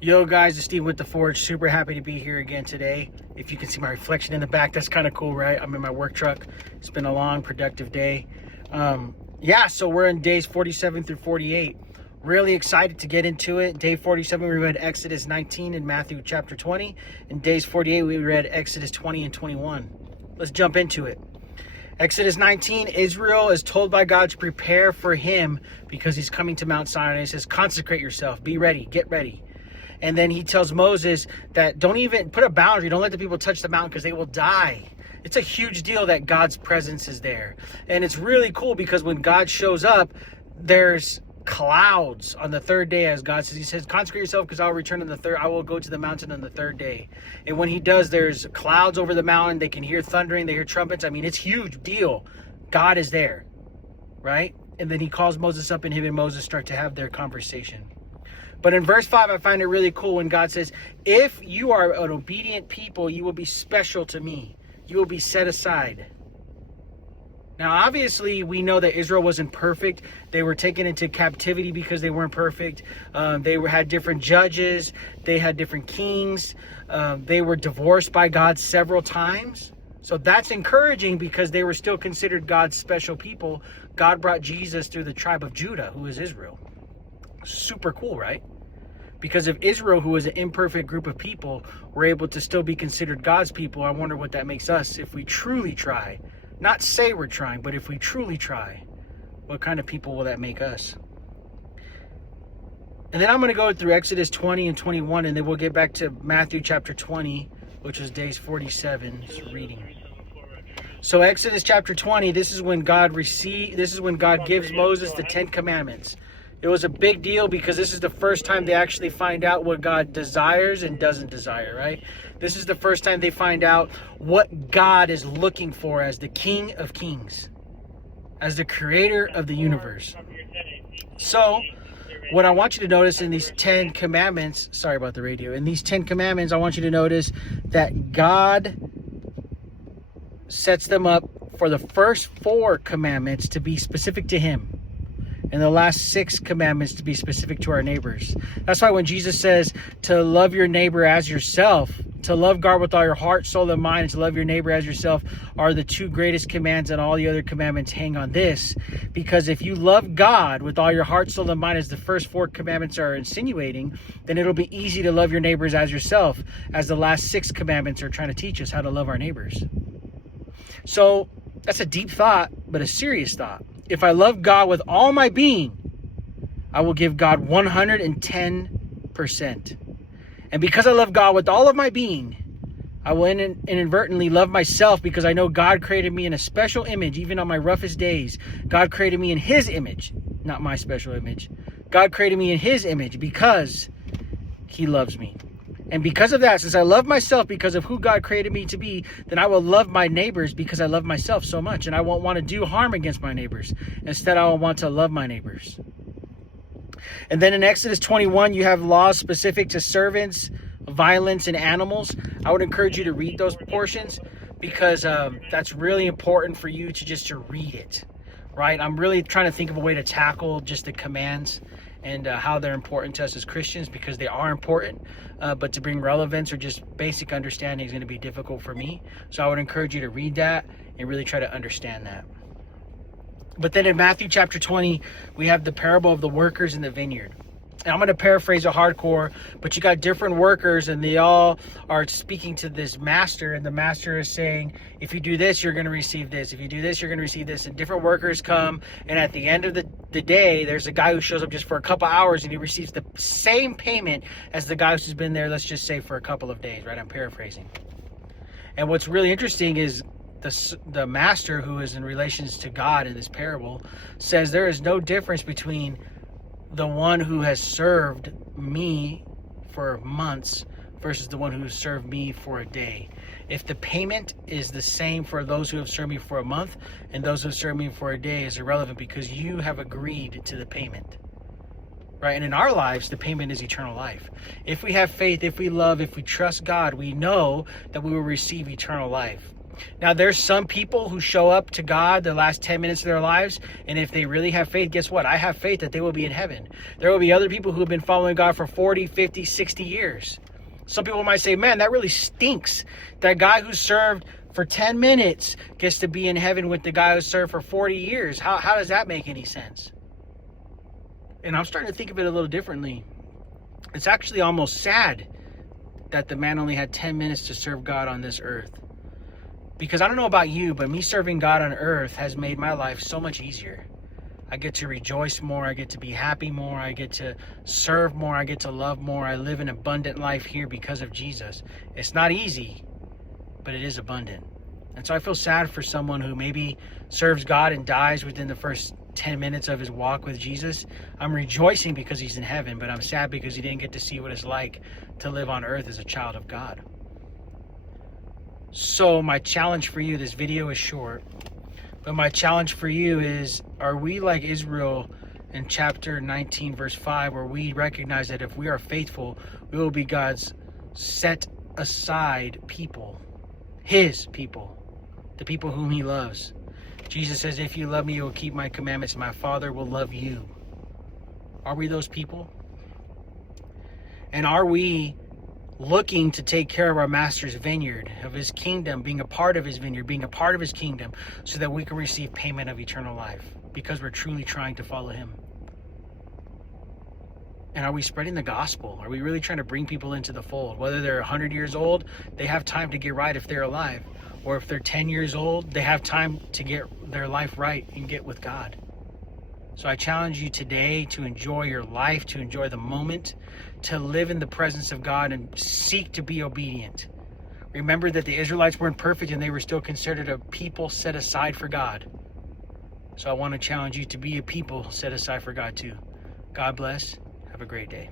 Yo guys, it's Steve with The Forge. Super happy to be here again today. If you can see my reflection in the back, that's kind of cool, right? I'm in my work truck. It's been a long, productive day. So we're in days 47 through 48. Really excited to get into it. Day 47, we read Exodus 19 and Matthew chapter 20. In days 48, we read Exodus 20 and 21. Let's jump into it. Exodus 19, Israel is told by God to prepare for him because he's coming to Mount Sinai. He says, consecrate yourself, be ready, get ready. And then he tells Moses that don't even put a boundary. Don't let the people touch the mountain because they will die. It's a huge deal that God's presence is there. And it's really cool because when God shows up, there's clouds on the third day, as God says. He says, consecrate yourself because I'll return on the third. I will go to the mountain on the third day. And when he does, there's clouds over the mountain. They can hear thundering. They hear trumpets. I mean, it's a huge deal. God is there, right? And then he calls Moses up and him and Moses start to have their conversation. But in verse 5, I find it really cool when God says, if you are an obedient people, you will be special to me. You will be set aside. Now, obviously, we know that Israel wasn't perfect. They were taken into captivity because they weren't perfect. They had different judges. They had different kings. They were divorced by God several times. So that's encouraging because they were still considered God's special people. God brought Jesus through the tribe of Judah, who is Israel. Super cool, right? Because if Israel, who is an imperfect group of people, were able to still be considered God's people, I wonder what that makes us if we truly try. Not say we're trying, but if we truly try, what kind of people will that make us? And then I'm going to go through Exodus 20 and 21, and then we'll get back to Matthew chapter 20, which is days 47, just reading. So Exodus chapter 20, this is when God gives Moses the 10 commandments. It was a big deal because this is the first time they actually find out what God desires and doesn't desire, right? This is the first time they find out what God is looking for as the King of Kings, as the creator of the universe. So, what I want you to notice in these 10 commandments, sorry about the radio, in these 10 commandments, I want you to notice that God sets them up for the first 4 commandments to be specific to him, and the last 6 commandments to be specific to our neighbors. That's why when Jesus says to love your neighbor as yourself, to love God with all your heart, soul, and mind, and to love your neighbor as yourself are the 2 greatest commands, and all the other commandments hang on this. Because if you love God with all your heart, soul, and mind, as the first 4 commandments are insinuating, then it'll be easy to love your neighbors as yourself, as the last 6 commandments are trying to teach us how to love our neighbors. So that's a deep thought, but a serious thought. If I love God with all my being, I will give God 110%. And because I love God with all of my being, I will inadvertently love myself because I know God created me in a special image, even on my roughest days. God created me in his image, not my special image. God created me in his image because he loves me. And because of that, since I love myself because of who God created me to be, then I will love my neighbors because I love myself so much. And I won't want to do harm against my neighbors. Instead, I will want to love my neighbors. And then in Exodus 21, you have laws specific to servants, violence, and animals. I would encourage you to read those portions because that's really important for you to read it, right? I'm really trying to think of a way to tackle just the commands and how they're important to us as Christians, because they are important, but to bring relevance or just basic understanding is going to be difficult for me. So I would encourage you to read that and really try to understand that. But then in Matthew chapter 20, we have the parable of the workers in the vineyard. And I'm going to paraphrase a hardcore, but you got different workers and they all are speaking to this master, and the master is saying, if you do this, you're going to receive this. If you do this, you're going to receive this. And different workers come, and at the end of the day, there's a guy who shows up just for a couple hours and he receives the same payment as the guy who's been there, let's just say, for a couple of days, right? I'm paraphrasing. And what's really interesting is the master, who is in relations to God in this parable, says there is no difference between the one who has served me for months versus the one who served me for a day. If the payment is the same for those who have served me for a month and those who have served me for a day, is irrelevant because you have agreed to the payment, right? And in our lives, the payment is eternal life. If we have faith, if we love, if we trust God, we know that we will receive eternal life. Now, there's some people who show up to God the last 10 minutes of their lives, and if they really have faith, guess what? I have faith that they will be in heaven. There will be other people who have been following God for 40, 50, 60 years. Some people might say, man, that really stinks. That guy who served for 10 minutes gets to be in heaven with the guy who served for 40 years. How does that make any sense? And I'm starting to think of it a little differently. It's actually almost sad that the man only had 10 minutes to serve God on this earth. Because I don't know about you, but me serving God on earth has made my life so much easier. I get to rejoice more. I get to be happy more. I get to serve more. I get to love more. I live an abundant life here because of Jesus. It's not easy, but it is abundant. And so I feel sad for someone who maybe serves God and dies within the first 10 minutes of his walk with Jesus. I'm rejoicing because he's in heaven, but I'm sad because he didn't get to see what it's like to live on earth as a child of God. So my challenge for you, this video is short, but my challenge for you is, are we like Israel in chapter 19, verse 5, where we recognize that if we are faithful, we will be God's set aside people, his people, the people whom he loves. Jesus says, if you love me, you will keep my commandments. My Father will love you. Are we those people? And are we looking to take care of our master's vineyard, of his kingdom, being a part of his vineyard, being a part of his kingdom, so that we can receive payment of eternal life because we're truly trying to follow him? And are we spreading the gospel? Are we really trying to bring people into the fold? Whether they're 100 years old, they have time to get right if they're alive. Or if they're 10 years old, they have time to get their life right and get with God. So I challenge you today to enjoy your life, to enjoy the moment, to live in the presence of God and seek to be obedient. Remember that the Israelites weren't perfect and they were still considered a people set aside for God. So I want to challenge you to be a people set aside for God too. God bless. Have a great day.